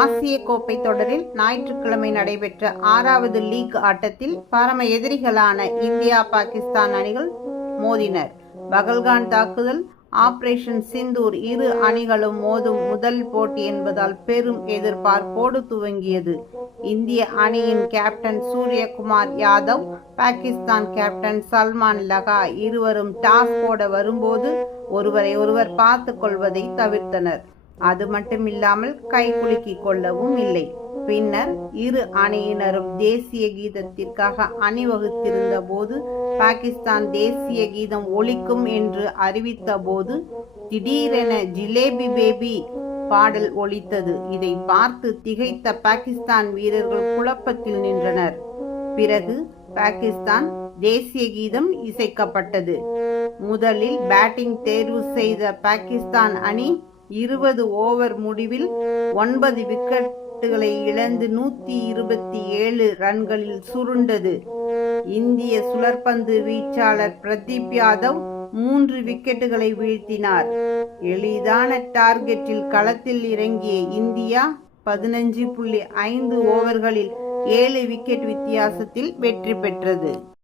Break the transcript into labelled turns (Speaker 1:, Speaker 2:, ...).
Speaker 1: ஆசிய கோப்பை தொடரில் ஞாயிற்றுக்கிழமை நடைபெற்ற ஆறாவது லீக் ஆட்டத்தில் பரம எதிரிகளான இந்தியா பாகிஸ்தான் அணிகள் மோதினர். பகல்கான் தாக்குதல் ஆபரேஷன் சிந்தூர் இரு அணிகளும் மோதும் முதல் போட்டி என்பதால் பெரும் எதிர்பார்ப்போடு துவங்கியது. இந்திய அணியின் கேப்டன் சூரியகுமார் யாதவ் பாகிஸ்தான் கேப்டன் சல்மான் லகா இருவரும் டாஸ் போட வரும்போது ஒருவரை ஒருவர் பார்த்து கொள்வதை தவிர்த்தனர். அது மட்டுமில்லாமல் கை குலுக்கிக் கொள்ளவும் இல்லை. பின்னர் இரு அணியினரும் தேசிய கீதத்திற்காக அணிவகுத்திருந்த போது பாகிஸ்தான் தேசிய கீதம் ஒலிக்கும் என்று அறிவித்த போது திடீரென ஜிலேபி பேபி பாடல் ஒலித்தது. இதை பார்த்து திகைத்த பாகிஸ்தான் வீரர்கள் குழப்பத்தில் நின்றனர். பிறகு பாகிஸ்தான் தேசிய கீதம் இசைக்கப்பட்டது. முதலில் பேட்டிங் தேர்வு செய்த பாகிஸ்தான் அணி இருபது ஓவர் முடிவில் ஒன்பது விக்கெட்டுகளை இழந்து நூத்தி இருபத்தி ஏழு ரன்களில் சுருண்டது. இந்திய சுழற்பந்து வீச்சாளர் பிரதீப் யாதவ் மூன்று விக்கெட்டுகளை வீழ்த்தினார். எளிதான டார்கெட்டில் களத்தில் இறங்கிய இந்தியா பதினஞ்சு புள்ளி ஐந்து ஓவர்களில் ஏழு விக்கெட் வித்தியாசத்தில் வெற்றி பெற்றது.